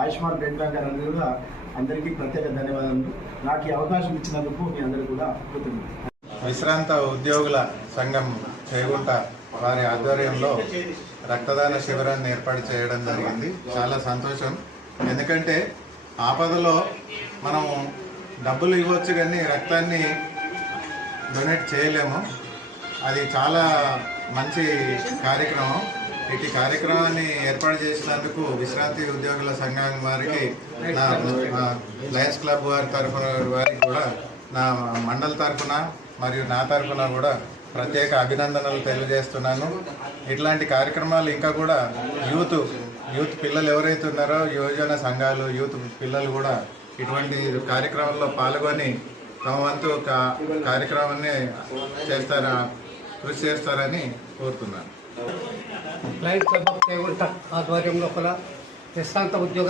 Ayushman blood bank గారు కూడా అందరికీ ప్రత్యేక ధన్యవాదాలు. నాకు ఈ అవకాశం ఇచ్చినందుకు మీ అందరికీ కూడా కృతజ్ఞతలు. విశ్రాంత ఉద్యోగుల సంఘం చేగుంట వారి ఆధ్వర్యంలో రక్తదాన శిబిరాన్ని ఏర్పాటు చేయడం జరిగింది. చాలా సంతోషం. ఎందుకంటే ఆపదలో మనం డబ్బులు ఇవ్వచ్చు కానీ రక్తాన్ని డొనేట్ చేయలేము. అది చాలా మంచి కార్యక్రమం. ఇటు కార్యక్రమాన్ని ఏర్పాటు చేసినందుకు విశ్రాంతి ఉద్యోగుల సంఘం వారికి, నా లయన్స్ క్లబ్ వారికి కూడా నా మండలి తరఫున మరియు నా తరఫున కూడా ప్రత్యేక అభినందనలు తెలియజేస్తున్నాను. ఇట్లాంటి కార్యక్రమాలు ఇంకా కూడా యూత్ పిల్లలు ఎవరైతే ఉన్నారో యువజన సంఘాలు, యూత్ పిల్లలు కూడా ఇటువంటి కార్యక్రమాల్లో పాల్గొని తమ వంతు కార్యక్రమాన్ని కృషి చేస్తారని కోరుతున్నాను. లయన్స్ క్లబ్ ఆఫ్ చేగుంట ఆధ్వర్యంలో విశ్రాంత ఉద్యోగ